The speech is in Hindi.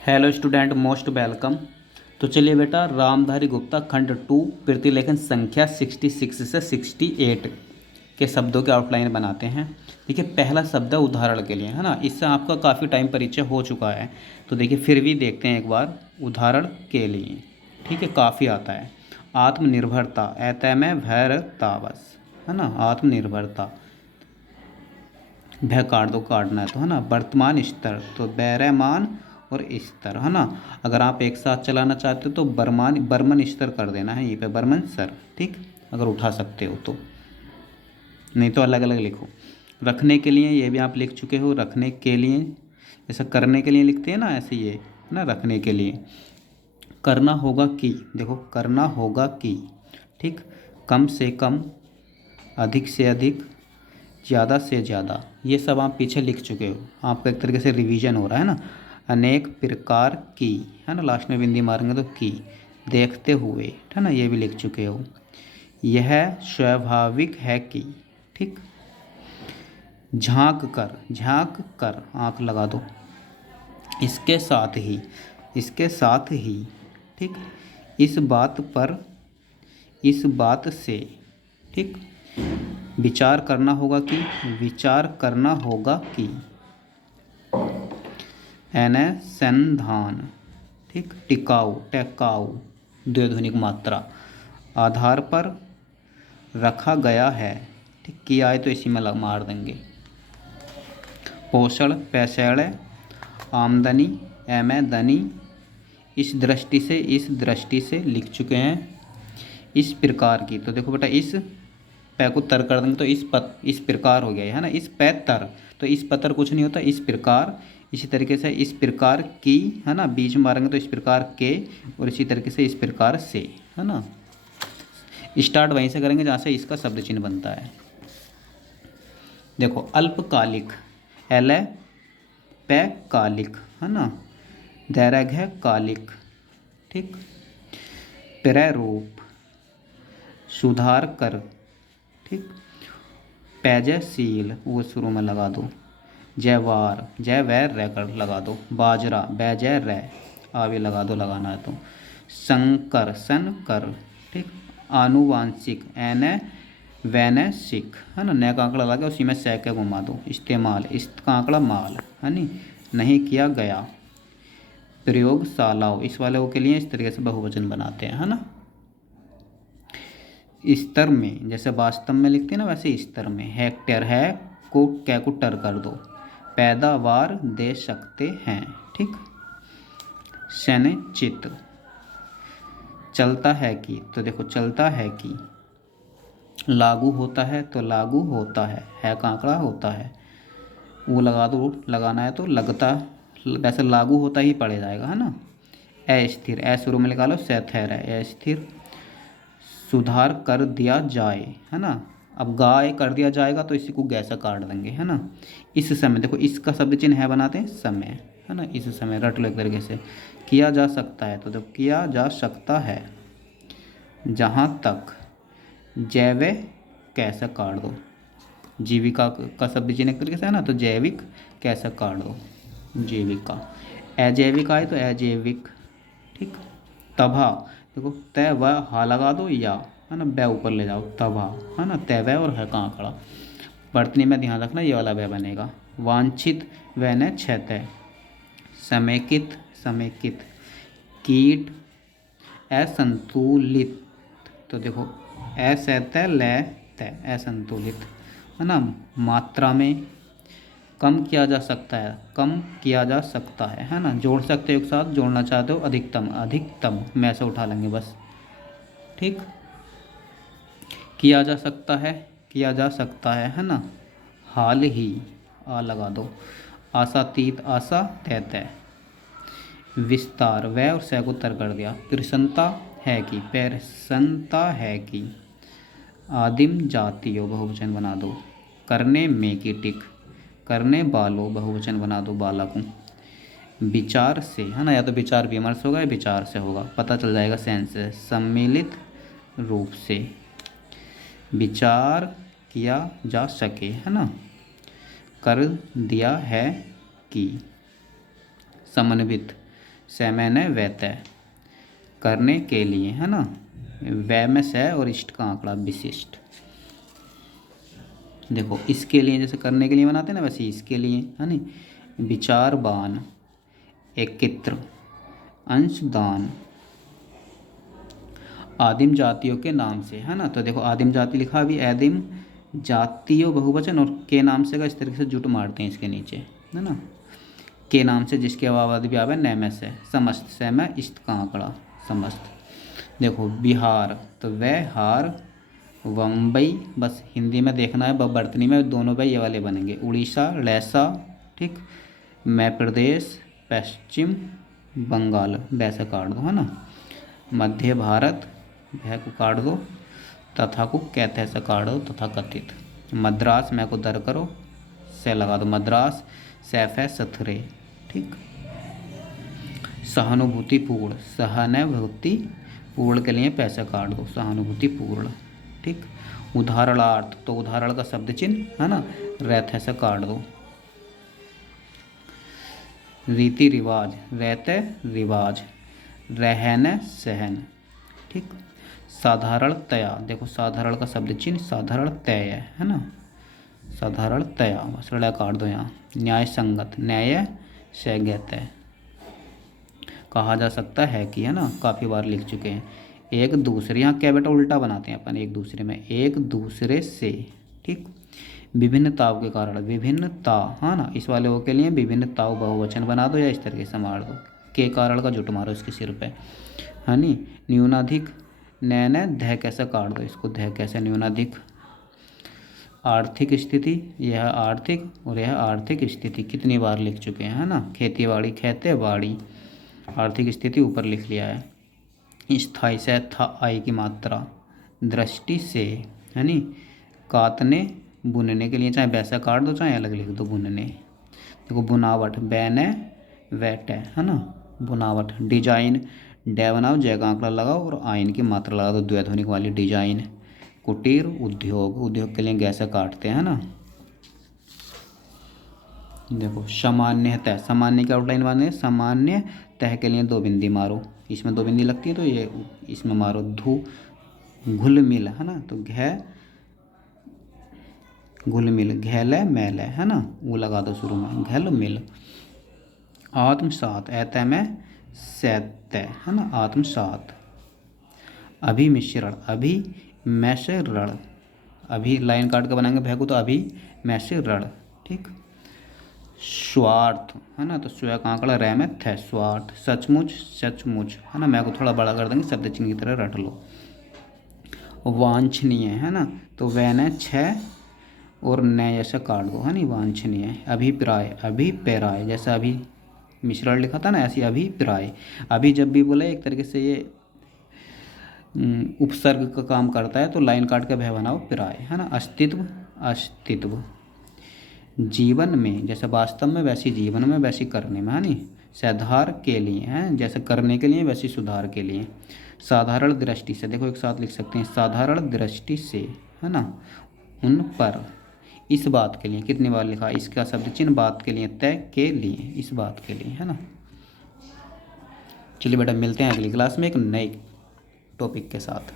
Hello student, most welcome. तो चलिए बेटा, रामधारी गुप्ता खंड 2 प्रतिलेखन संख्या 66 से 68 के शब्दों के आउटलाइन बनाते हैं। देखिए, पहला शब्द है उदाहरण के लिए, है ना। इससे आपका काफ़ी टाइम परिचय हो चुका है, तो देखिए फिर भी देखते हैं एक बार। उदाहरण के लिए, ठीक है, काफ़ी आता है। आत्मनिर्भरता, ऐतय में भैरता, बस, है ना। आत्मनिर्भरता, भय काट दो, काटना है तो, है ना। वर्तमान स्तर, तो बैरमान और स्तर, है ना। अगर आप एक साथ चलाना चाहते हो तो बर्मन स्तर कर देना है, यहीं पे बर्मन सर, ठीक, अगर उठा सकते हो तो, नहीं तो अलग अलग लिखो। रखने के लिए, ये भी आप लिख चुके हो। रखने के लिए, जैसा करने के लिए लिखते हैं ना, ऐसे ये, है ना। रखने के लिए करना होगा कि, देखो करना होगा कि, ठीक। कम से कम, अधिक से अधिक, ज़्यादा से ज़्यादा, ये सब आप पीछे लिख चुके हो। आपका एक तरीके से रिवीजन हो रहा है ना। अनेक प्रकार की, है ना, लास्ट में बिंदी मारेंगे तो की। देखते हुए, है ना, ये भी लिख चुके हो। यह स्वाभाविक है कि, ठीक। झांक कर, आँख लगा दो। इसके साथ ही, इसके साथ ही, ठीक। इस बात पर, इस बात से, ठीक। विचार करना होगा कि, विचार करना होगा कि, अनुसंधान, ठीक। टिकाऊ, टेकाऊ, द्विध्वनिक मात्रा, आधार पर रखा गया है, ठीक। किया है तो इसी में मार देंगे। पोषण, पैसैड़, आमदनी, आमदनी, इस दृष्टि से लिख चुके हैं। इस प्रकार की, तो देखो बेटा, इस पै को तर कर देंगे तो इस प्रकार हो गया है ना। इस पै तर, तो इस पतर कुछ नहीं होता, इस प्रकार। इसी तरीके से इस प्रकार की, है ना, बीच में मारेंगे तो इस प्रकार के, और इसी तरीके से इस प्रकार से, है ना। स्टार्ट वहीं से करेंगे जहाँ से इसका शब्द चिन्ह बनता है। देखो, अल्पकालिक, एल पै कालिक, है ना। दैर्घ्य कालिक, ठीक। प्रारूप, सुधार कर, ठीक। पेयशील, वो शुरू में लगा दो। जयवार, जय वैर रै कर लगा दो। बाजरा, बैजय रै, आगे लगा दो, लगाना है तो। संकर, सन कर, ठीक। आनुवांशिक, एन वैनसिक, है ना। नया का आंकड़ा लगा उसी में सै के घुमा दो। इस्तेमाल, इस का आंकड़ा माल, है नी, नहीं किया गया। प्रयोगशालाओं, इस वाले के लिए इस तरीके से बहुवचन बनाते हैं, है ना। स्तर में, जैसे वास्तव में लिखते हैं ना, वैसे स्तर में। हेक्टेयर, है को कै को टर कर दो। पैदावार दे सकते हैं, ठीक। संचित, चलता है कि, तो देखो चलता है कि। लागू होता है तो लागू होता है का आंकड़ा होता है, वो लगा दो, लगाना है तो लगता, वैसे लागू होता ही पड़े जाएगा, है ना। अस्थिर, ए शुरू में लगा लो, सैथैर है, अस्थिर। सुधार कर दिया जाए, है ना। अब गाय कर दिया जाएगा तो इसी को गैसा काट देंगे, है ना। इस समय, देखो इसका शब्द चिन्ह है बनाते हैं, समय, है ना। इस समय रट लो एक तरीके से। किया जा सकता है, तो जब किया जा सकता है। जहाँ तक, जैव, कैसा काट दो। जीविका का शब्द चिन्ह एक तरीके से, है ना, तो जैविक कैसा काट दो, जीविका। अजैविक आए तो अजैविक, ठीक। तभा, देखो तय व हा लगा दो, या, है ना, बै ऊपर ले जाओ, तभा, है ना। तय व और है का आंकड़ा, वर्तनी में ध्यान रखना, ये वाला वह बनेगा। वांछित, वह न क्षतय। समेकित, समेकित। कीट, असंतुलित, तो देखो असतय लय तय, असंतुलित, है ना। मात्रा में, कम किया जा सकता है, कम किया जा सकता है ना। जोड़ सकते हो एक साथ, जोड़ना चाहते हो अधिकतम, अधिकतम में से उठा लेंगे बस, ठीक। किया जा सकता है, किया जा सकता है ना। हाल ही, आ लगा दो। आशातीत, आशा तय तय। विस्तार, वह और सह को तर कर दिया। प्रसन्नता है कि, प्रसन्नता है कि। आदिम जातियों, बहुवचन बना दो। करने में की, टिक। करने वालों, बहुवचन बना दो, बालकों। विचार से, है ना, या तो विचार विमर्श होगा या विचार से होगा, पता चल जाएगा सेंस से। सम्मिलित रूप से, विचार किया जा सके, है ना। कर दिया है कि। समन्वित, समय वैतय, करने के लिए, है ना। वै में स और इष्ट का आंकड़ा विशिष्ट। देखो इसके लिए जैसे करने के लिए बनाते हैं ना, वैसे इसके लिए, है नी। विचारवान, एकत्र, अंशदान, आदिम जातियों के नाम से, है ना। तो देखो आदिम जाति लिखा, अभी आदिम जातियों बहुवचन और के नाम से का इस तरीके से जुट मारते हैं इसके नीचे, है ना। के नाम से जिसके अवावद भी आवे न में से, समस्त से में इष्ट का आंकड़ा समस्त। देखो बिहार, तो वह हार, बम्बई, बस हिंदी में देखना है, बर्तनी में दोनों भाई ये वाले बनेंगे। उड़ीसा, लैसा, ठीक। मैं प्रदेश, पश्चिम बंगाल, वैसे काट दो, है ना। मध्य भारत, भय को काट दो, तथा को कहते से काट दो, तथा कथित। मद्रास, मैं को दर करो, से लगा दो मद्रास, सैफ है सथुरे, ठीक। सहानुभूतिपूर्ण, सहानुभूति पूर्ण के लिए पैसे काट दो, सहानुभूतिपूर्ण, ठीक। उदाहरणार्थ, तो उदाहरण का शब्द चिन्ह, है ना, रहते से काट दो। रीति रिवाज, रहते रिवाज, रहन सहन, ठीक। साधारणतया, देखो साधारण का शब्द चिन्ह साधारणतया, है ना, साधारणतया, बस ड़ काट दो यहाँ। न्याय संगत, न्याय संगत कहा जा सकता है कि, है ना, काफ़ी बार लिख चुके हैं। एक दूसरे, यहाँ क्या बेटा उल्टा बनाते हैं अपन, एक दूसरे में, एक दूसरे से, ठीक। विभिन्नताओं के कारण, विभिन्नता, हाँ ना, इस वाले वो के लिए विभिन्नताओं बहुवचन बना दो या इस तरीके से मार दो, के कारण का जुट मारो इसके सिर पे, है नी। न्यूनाधिक, नैन ध कैसे काट दो इसको, ध कैसे, न्यूनाधिक। आर्थिक स्थिति, यह आर्थिक और यह आर्थिक स्थिति कितनी बार लिख चुके हैं, है ना। खेती बाड़ी, खेते बाड़ी, आर्थिक स्थिति ऊपर लिख लिया है। स्थाई से था आई की मात्रा, दृष्टि से, है नी। काटने, बुनने के लिए, चाहे वैसा काट दो चाहे अलग लिख दो, बुनने। देखो बुनावट, बैने वैट, है ना, बुनावट। डिजाइन, डे बनाओ, जय का आंकड़ा लगाओ और आइन की मात्रा लगा दो, द्वैध्वनिक वाली, डिजाइन। कुटीर, उद्योग, उद्योग के लिए गैसे काटते हैं ना। देखो सामान्यतः, सामान्य की आउटलाइन माने, सामान्य तह के लिए दो बिंदी मारो, इसमें दो बिंदी लगती है तो ये इसमें मारो। धू, घुल मिल, है ना, तो घ घुल मिल, घैल मैल, है ना, वो लगा दो शुरू में, घल मिल। आत्मसात, ऐतः में सैत्य, है ना, आत्मसात। अभिमिश्रण, अभी में से रण, अभी लाइन काट के बनाएंगे भय को, तो अभी में से रण, ठीक। स्वार्थ, है ना, तो स्व का आंकड़ा रह में थ, स्वार्थ। सचमुच, सचमुच, है ना, मैं को थोड़ा बड़ा कर देंगे, शब्द चिन्ह की तरह रट लो। वांछनीय, है ना, तो वैन छ और न ऐसा काट दो, है नी, वांछनीय। अभिप्राय, अभिप्राय, जैसा अभी मिश्रण लिखा था ना, ऐसी अभिप्राय। अभी जब भी बोले एक तरीके से ये उपसर्ग का काम करता है, तो लाइन काट के भय बनाओ प्राय, है ना। अस्तित्व, अस्तित्व। जीवन में, जैसे वास्तव में वैसी जीवन में, वैसी करने में, है नी। सुधार के लिए, है, जैसे करने के लिए वैसी सुधार के लिए। साधारण दृष्टि से, देखो एक साथ लिख सकते हैं, साधारण दृष्टि से, है ना, उन पर। इस बात के लिए कितनी बार लिखा, इसका शब्द चिन्ह बात के लिए, तय के लिए, इस बात के लिए, है ना। चलिए बेटा मिलते हैं अगली क्लास में एक नए टॉपिक के साथ।